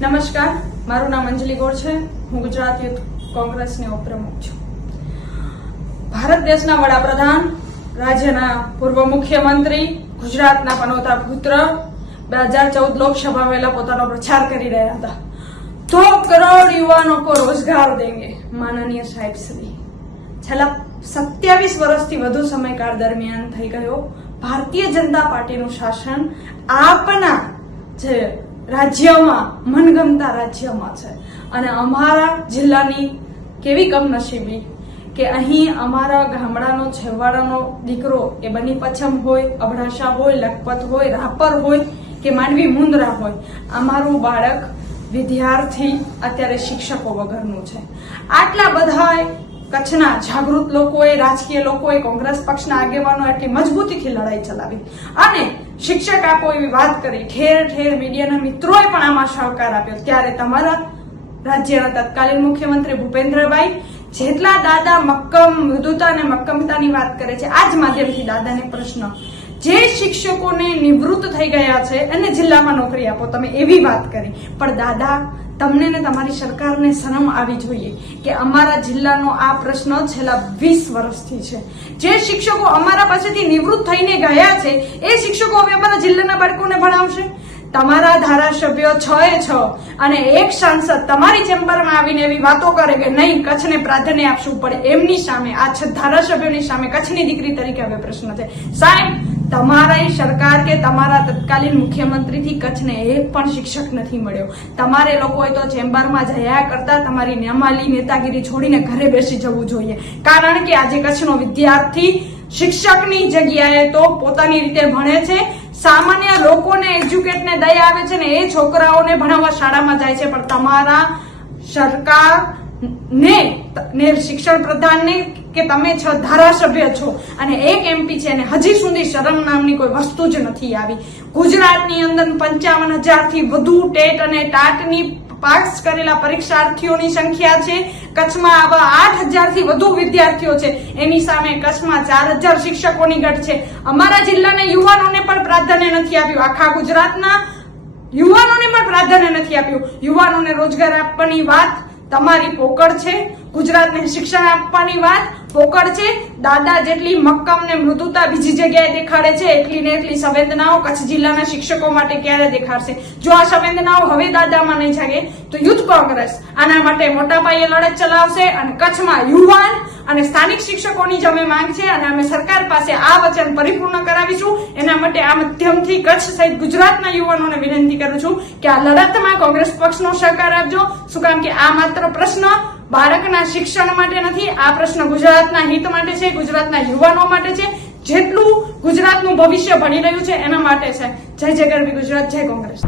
નમસ્કાર, મારું નામ અંજલિ ગોર છે. હું ગુજરાત યુથ કોંગ્રેસની ઉપપ્રમુખ છું. ભારત દેશના વડાપ્રધાન, રાજ્યના પૂર્વ મુખ્યમંત્રી, ગુજરાતના પનોતા પુત્ર 2014 લોકસભા પહેલા પોતાનો પ્રચાર કરી રહ્યા હતા. 2 કરોડ યુવાનો को रोजगार देंगे. માનનીય સાહેબ શ્રી છેલ્લા 27 વર્ષથી વધુ સમયકાળ દરમિયાન થઈ ગયો ભારતીય જનતા પાર્ટીનું શાસન આપના જે રાજ્યમાં મનગમતા રાજ્યમાં છે અને અમારા જિલ્લાની કેવી કમનસીબી કે અહીં અમારા ગામડાનો છેવાડાનો દીકરો એ બની પછમ હોય, અબડાસા હોય, લખપત હોય, રાપર હોય કે માંડવી મુંદ્રા હોય, અમારું બાળક વિદ્યાર્થી અત્યારે શિક્ષકો વગરનું છે. આટલા બધા કચ્છના જાગૃત લોકોએ, રાજકીય લોકોએ, કોંગ્રેસ પક્ષના આગેવાનો એટલી મજબૂતીથી લડાઈ ચલાવી અને શિક્ષક આપો એવી વાત કરી. ઠેર ઠેર મીડિયાના મિત્રોએ પણ આમાં સહકાર આપ્યો. ત્યારે તમારા રાજ્યના તત્કાલીન મુખ્યમંત્રી ભૂપેન્દ્રભાઈ જેટલા દાદા મૃદુતા અને મક્કમતાની વાત કરે છે, આ જ માધ્યમથી દાદાને પ્રશ્ન, જે શિક્ષકોને નિવૃત્ત થઈ ગયા છે અને જિલ્લામાં નોકરી આપો, તમે એવી વાત કરી. પણ દાદા, તમને ને તમારી સરકારને શરમ આવી જોઈએ કે અમારા જિલ્લાનો આ પ્રશ્ન છેલ્લા 20 વર્ષથી છે. જે શિક્ષકો અમારા પાસેથી નિવૃત્ત થઈને ગયા છે એ શિક્ષકો હવે અમારા જિલ્લાના બાળકોને ભણાવશે. તમારા ધારાસભ્યો 6 અને એક સાંસદ તમારી ચેમ્બરમાં આવીને એવી વાતો કરે કે નહીં, કચ્છને પ્રાધાન્ય આપવું પડે. એમની સામે, આ 6 ધારાસભ્યોની સામે કચ્છની દીકરી તરીકે હવે પ્રશ્ન છે. સાહેબ, તમારી સરકાર કે તમારા તત્કાલીન મુખ્યમંત્રીથી કચ્છને એક પણ શિક્ષક નથી મળ્યો. તમારે લોકોએ તો ચેમ્બરમાં જયા કરતા તમારી નેમાલી નેતાગીરી છોડીને ઘરે બેસી જવું જોઈએ. કારણ કે આજે કચ્છનો વિદ્યાર્થી શિક્ષકની જગ્યાએ તો પોતાની રીતે ભણે છે. સામાન્ય લોકોને એજ્યુકેટને દયા આવે છે ને એ છોકરાઓને ભણાવવા શાળામાં જાય છે. પણ તમારા સરકાર ને શિક્ષણ પ્રધાનને કે તમે 6 ધારાસભ્ય છો અને એક MP છે અને હજી સુધી શરમ નામની કોઈ વસ્તુ જ નથી આવી. ગુજરાતની અંદર 55,000 થી વધુ ટેટ અને ટાટની પાસ કરેલા પરીક્ષાર્થીઓની સંખ્યા છે. કચ્છમાં આવા 8,000 થી વધુ વિદ્યાર્થીઓ છે. એની સામે કચ્છમાં 4,000 શિક્ષકોની ઘટ છે. અમારા જિલ્લાના યુવાનોને પણ પ્રાધાન્ય નથી આપ્યું. આખા ગુજરાતના યુવાનોને પણ પ્રાધાન્ય નથી આપ્યું. યુવાનોને રોજગાર આપવાની વાત તમારી પોકળ છે. ગુજરાતને શિક્ષણ આપવાની વાત પોકળ છે. દાદા જેટલી મક્કમ ને મૃદુતા બીજી જગ્યાએ દેખાડે છે, એટલી ને એટલી સંવેદનાઓ કચ્છ જિલ્લાના શિક્ષકો માટે ક્યારે દેખાડશે? જો આ સંવેદનાઓ હવે દાદામાં નહીં જાગે તો યુથ કોંગ્રેસ આના માટે મોટા પાયે લડત ચલાવશે અને કચ્છમાં યુવાન અને સ્થાનિક શિક્ષકોની જ અમે માંગ છે અને અમે સરકાર પાસે આ વચન પરિપૂર્ણ કરાવીશું. એના માટે આ માધ્યમથી કચ્છ સહિત ગુજરાતના યુવાનોને વિનંતી કરું છું કે આ લડતમાં કોંગ્રેસ પક્ષનો સહકાર આપજો. શું કામ કે આ માત્ર પ્રશ્ન બાળકના શિક્ષણ માટે નથી, આ પ્રશ્ન ગુજરાતના હિત માટે છે, ગુજરાતના યુવાનો માટે છે. જેટલું ગુજરાતનું ભવિષ્ય બની રહ્યું છે એના માટે છે. જય જય ગરવી ગુજરાત, જય કોંગ્રેસ.